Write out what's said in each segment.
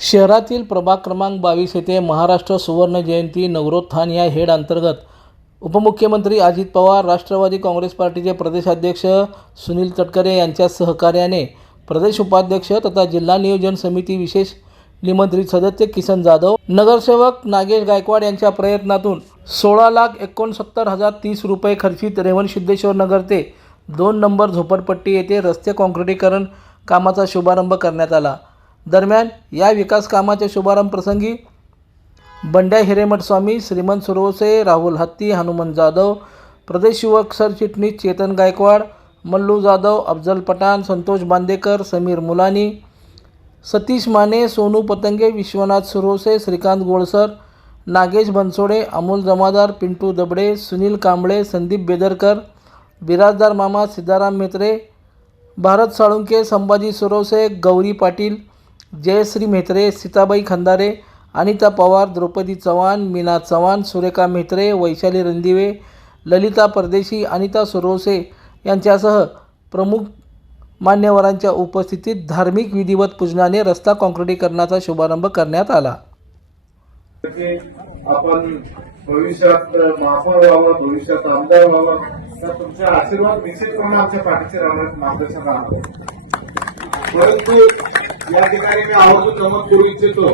शहरातील प्रभाग क्रमांक बावीस येथे महाराष्ट्र सुवर्ण जयंती नवरोत्थान या हेड अंतर्गत उपमुख्यमंत्री अजित पवार राष्ट्रवादी काँग्रेस पार्टीचे प्रदेशाध्यक्ष सुनील तटकरे यांच्या सहकार्याने प्रदेश उपाध्यक्ष तथा जिल्हा नियोजन समिती विशेष निमंत्रित सदस्य किसन जाधव नगरसेवक नागेश गायकवाड यांच्या प्रयत्नातून सोळा लाख एकोणसत्तर हजार तीस रुपये खर्चित रेवण सिद्धेश्वर नगर ते दोन नंबर झोपडपट्टी येथे रस्ते काँक्रिटीकरण कामाचा शुभारंभ करण्यात आला. दरम्यान या विकास कामाच्या शुभारंभ प्रसंगी बंड्या हिरेमठ स्वामी श्रीमंत सुरवसे राहुल हत्ती हनुमंत जाधव प्रदेश युवक सरचिटणीस चेतन गायकवाड मल्लू जाधव अफजल पठाण संतोष बांदेकर समीर मुलानी सतीश माने सोनू पतंगे विश्वनाथ सुरोसे श्रीकांत गोळसर नागेश बनसोडे अमोल जमादार पिंटू दबडे सुनील कांबळे संदीप बेदरकर बिराजदार मामा सिद्धाराम मेत्रे भारत साळुंके संभाजी सुरवसे गौरी पाटील जयश्री म्हेत्रे सीताबाई खंदारे अनिता पवार द्रौपदी चव्हाण मीना चव्हाण सुरेखा म्हेत्रे वैशाली रणदिवे ललिता परदेशी अनिता सुरवसे यांच्यासह प्रमुख मान्यवरांच्या उपस्थितीत धार्मिक विधिवत पूजनाने रस्ता काँक्रिटीकरणाचा शुभारंभ करण्यात आला. आपण भविष्यात महापौर व्हावं भविष्यात आमदार व्हावं तर तुमचा आशीर्वाद निश्चितपणे आमच्या पाठीचे राहणार मार्गदर्शन राहणार परंतु या ठिकाणी मी आवर्जून नमूद करू इच्छितो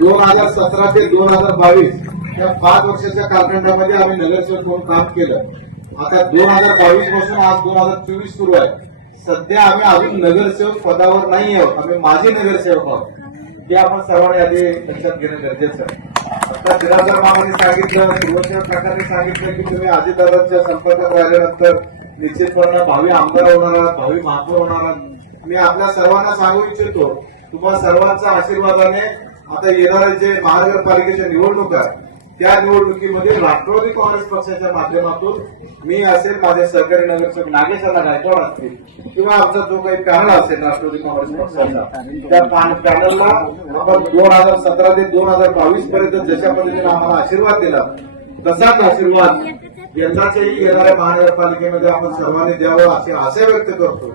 दोन हजार सतरा ते दोन हजार बावीस या पाच वर्षाच्या कालखंडामध्ये आम्ही नगरसेवक म्हणून काम केलं. आता दोन हजार बावीसपासून आज दोन हजार चोवीस सुरू आहे. सध्या आम्ही अजून नगरसेवक पदावर नाही आहोत. आम्ही माजी नगरसेवक आहोत. ते आपण सर्वांनी आधी लक्षात घेणं गरजेचं आहे. आता दिलाकर मामाने सांगितलं सुरुवातीच्या प्रकारे सांगितलं की तुम्ही अजितदादांच्या संपर्कात राहिल्यानंतर निश्चितपणे भावी आमदार होणार आहात भावी महापौर होणार आहात. मी आपल्या सर्वांना सांगू इच्छितो तुम्हाला सर्वांच्या आशीर्वादाने आता येणारे जे महानगरपालिकेच्या निवडणुका आहेत, त्या निवडणुकीमध्ये राष्ट्रवादी काँग्रेस पक्षाच्या माध्यमातून मी असेल माझे सहकारी नगरसेवक नागेशांना गायकवाड असतील किंवा आमचा जो काही पॅनल असेल राष्ट्रवादी काँग्रेस पक्षाचा त्या पॅनलला आपण दोन हजार सतरा ते दोन हजार बावीस पर्यंत जशा पद्धतीने आम्हाला आशीर्वाद दिला तसाच आशीर्वाद यंदाच्याही येणाऱ्या महानगरपालिकेमध्ये आपण सर्वांनी द्यावं असे आशय व्यक्त करतो.